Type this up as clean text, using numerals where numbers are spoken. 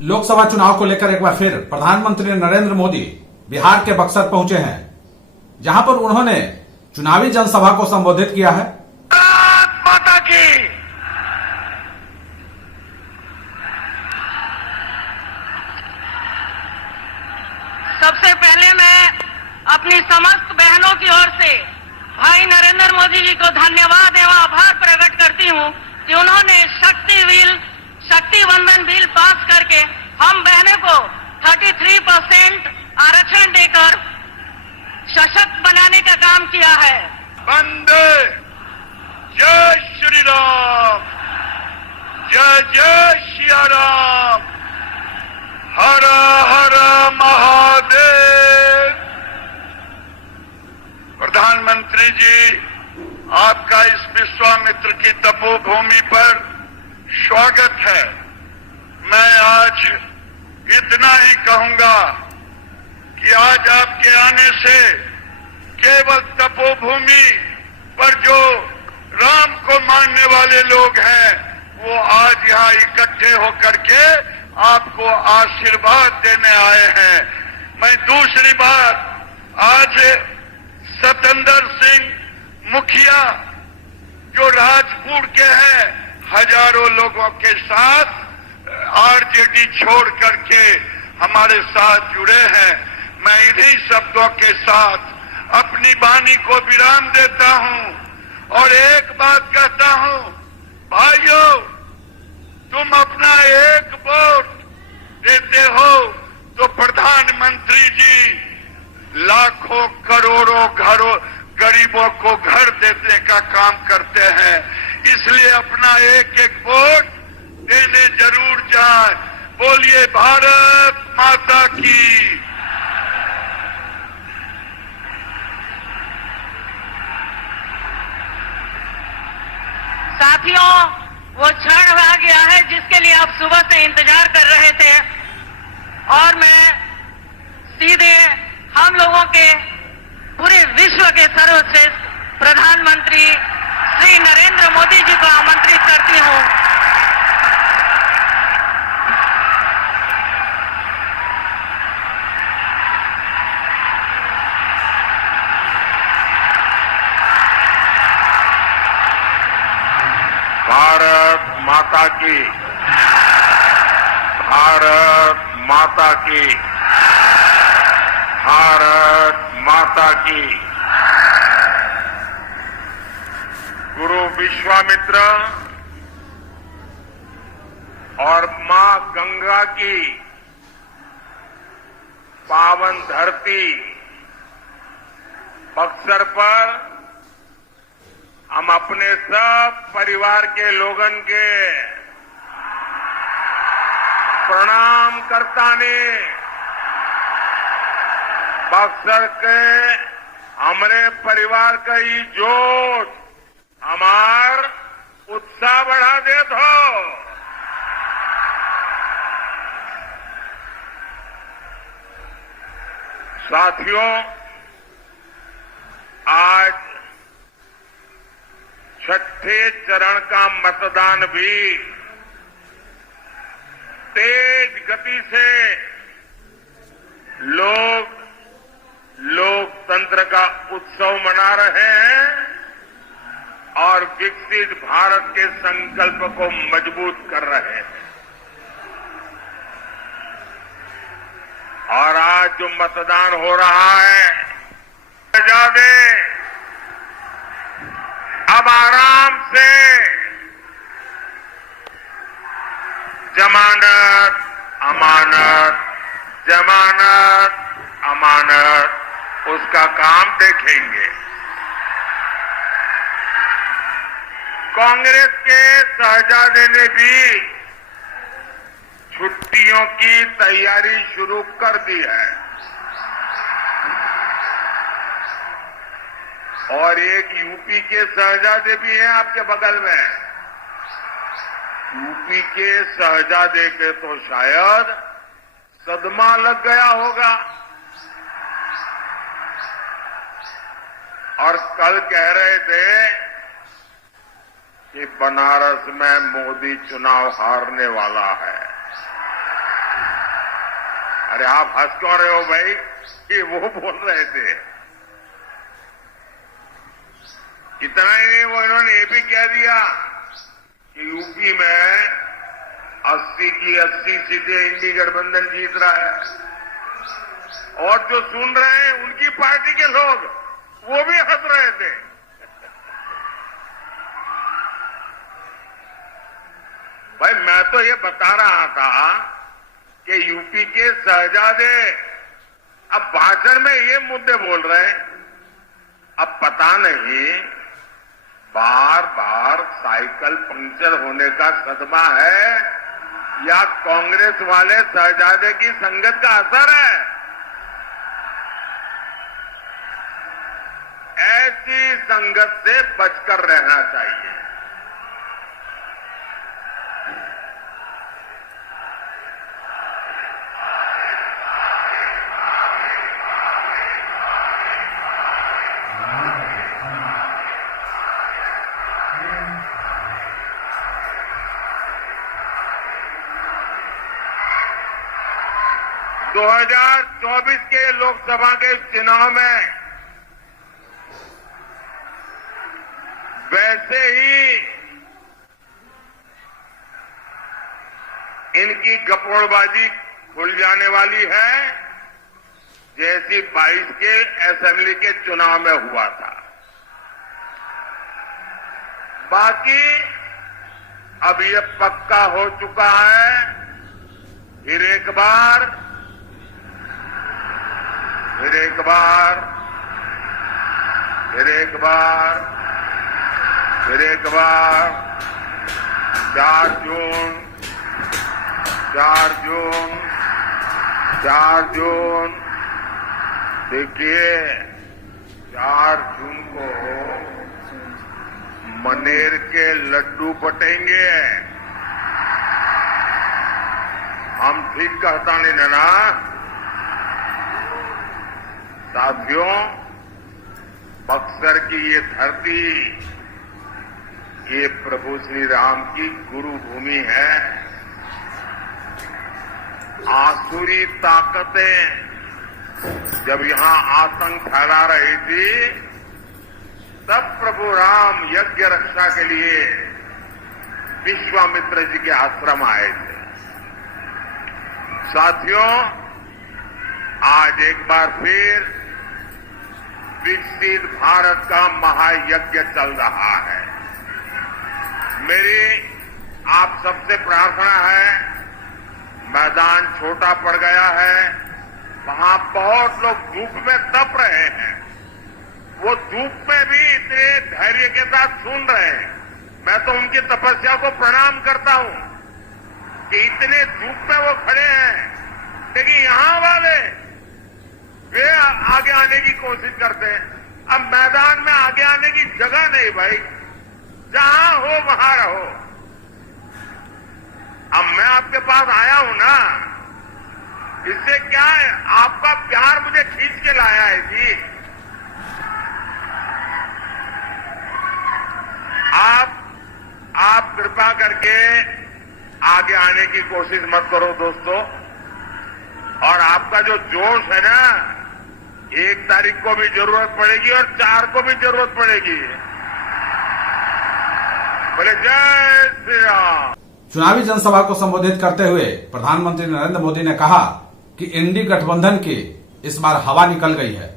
लोकसभा चुनाव को लेकर एक बार फिर प्रधानमंत्री नरेंद्र मोदी बिहार के बक्सर पहुंचे हैं, जहां पर उन्होंने चुनावी जनसभा को संबोधित किया है। भारत माता की सबसे पहले मैं अपनी समस्त बहनों की ओर से भाई नरेंद्र मोदी जी को धन्यवाद एवं आभार प्रकट करती हूं कि उन्होंने शक्ति वंदन बिल पास करके हम बहनों को 33% आरक्षण देकर सशक्त बनाने का काम किया है। वंदे जय श्री राम, जय जय सिया राम, हर हर महादेव। प्रधानमंत्री जी, आपका इस विश्वामित्र की तपोभूमि पर स्वागत है। मैं आज इतना ही कहूंगा कि आज आपके आने से केवल तपोभूमि पर जो राम को मानने वाले लोग हैं वो आज यहाँ इकट्ठे होकर के आपको आशीर्वाद देने आए हैं। मैं दूसरी बात, आज सतेंद्र सिंह मुखिया जो राजपुर के हैं, हजारों लोगों के साथ आरजेडी छोड़ करके हमारे साथ जुड़े हैं। मैं इन्हीं शब्दों के साथ अपनी वाणी को विराम देता हूं और एक बात कहता हूं, भाइयों, तुम अपना एक वोट देते हो तो प्रधानमंत्री जी लाखों करोड़ों घरों गरीबों को घर देने का काम करते हैं। इसलिए अपना एक एक वोट देने जरूर जाए। बोलिए भारत माता की। साथियों, वो क्षण आ गया है जिसके लिए आप सुबह से इंतजार कर रहे थे और मैं सीधे हम लोगों के पूरे विश्व के सर्वश्रेष्ठ प्रधानमंत्री श्री नरेंद्र मोदी जी को आमंत्रित करती हूं। भारत माता की, भारत माता की, भारत माता की। गुरु विश्वामित्र और मां गंगा की पावन धरती बक्सर पर हम अपने सब परिवार के लोगन के प्रणाम करता ने बक्सर के हमरे परिवार का ही जोश हमार उत्साह बढ़ा देत हो। साथियों, आज छठे चरण का मतदान भी तेज गति से लोग लोकतंत्र का उत्सव मना रहे हैं और विकसित भारत के संकल्प को मजबूत कर रहे हैं। और आज जो मतदान हो रहा है, आजादी अब आराम से जमानत अमानत, जमानत अमानत उसका काम देखेंगे। कांग्रेस के शहजादे ने भी छुट्टियों की तैयारी शुरू कर दी है और एक यूपी के शहजादे भी हैं आपके बगल में। यूपी के शहजादे के तो शायद सदमा लग गया होगा और कल कह रहे थे कि बनारस में मोदी चुनाव हारने वाला है। अरे आप हंस क्यों रहे हो भाई? ये वो बोल रहे थे। इतना ही नहीं, वो इन्होंने ये भी कह दिया कि यूपी में 80 की 80 सीटें इंडी गठबंधन जीत रहा है। और जो सुन रहे हैं उनकी पार्टी के लोग, वो भी हंस रहे थे। भाई मैं तो ये बता रहा था कि यूपी के शहजादे अब भाषण में ये मुद्दे बोल रहे हैं। अब पता नहीं बार बार साइकिल पंक्चर होने का सदमा है या कांग्रेस वाले शहजादे की संगत का असर है। ऐसी संगत से बचकर रहना चाहिए। दो 2024 के लोकसभा के चुनाव में वैसे ही इनकी गपोड़बाजी खुल जाने वाली है जैसी 22 के असेंबली के चुनाव में हुआ था। बाकी अब ये पक्का हो चुका है। फिर एक बार फिर एक बार फिर एक बार फिर एक बार 4 जून 4 जून 4 जून देखिए 4 जून को मनेर के लड्डू बटेंगे। हम ठीक कहता नहीं ना साथियों। बक्सर की ये धरती ये प्रभु श्री राम की गुरु भूमि है। आसुरी ताकतें जब यहां आतंक फैला रही थी तब प्रभु राम यज्ञ रक्षा के लिए विश्वामित्र जी के आश्रम आए थे। साथियों आज एक बार फिर विकसित भारत का महायज्ञ चल रहा है। मेरी आप सबसे प्रार्थना है, मैदान छोटा पड़ गया है, वहां बहुत लोग धूप में तप रहे हैं। वो धूप में भी इतने धैर्य के साथ सुन रहे हैं। मैं तो उनकी तपस्या को प्रणाम करता हूं कि इतने धूप में वो खड़े हैं। लेकिन यहां वाले वे आगे आने की कोशिश करते हैं। अब मैदान में आगे आने की जगह नहीं भाई, जहां हो वहां रहो। अब मैं आपके पास आया हूं ना, इससे क्या है, आपका प्यार मुझे खींच के लाया है जी। आप कृपा करके आगे आने की कोशिश मत करो दोस्तों। और आपका जो जोश है ना, 1 तारीख को भी जरूरत पड़ेगी और 4 को भी जरूरत पड़ेगी। बोले जय श्री राम। चुनावी जनसभा को संबोधित करते हुए प्रधानमंत्री नरेंद्र मोदी ने कहा कि इंडी गठबंधन की इस बार हवा निकल गई है।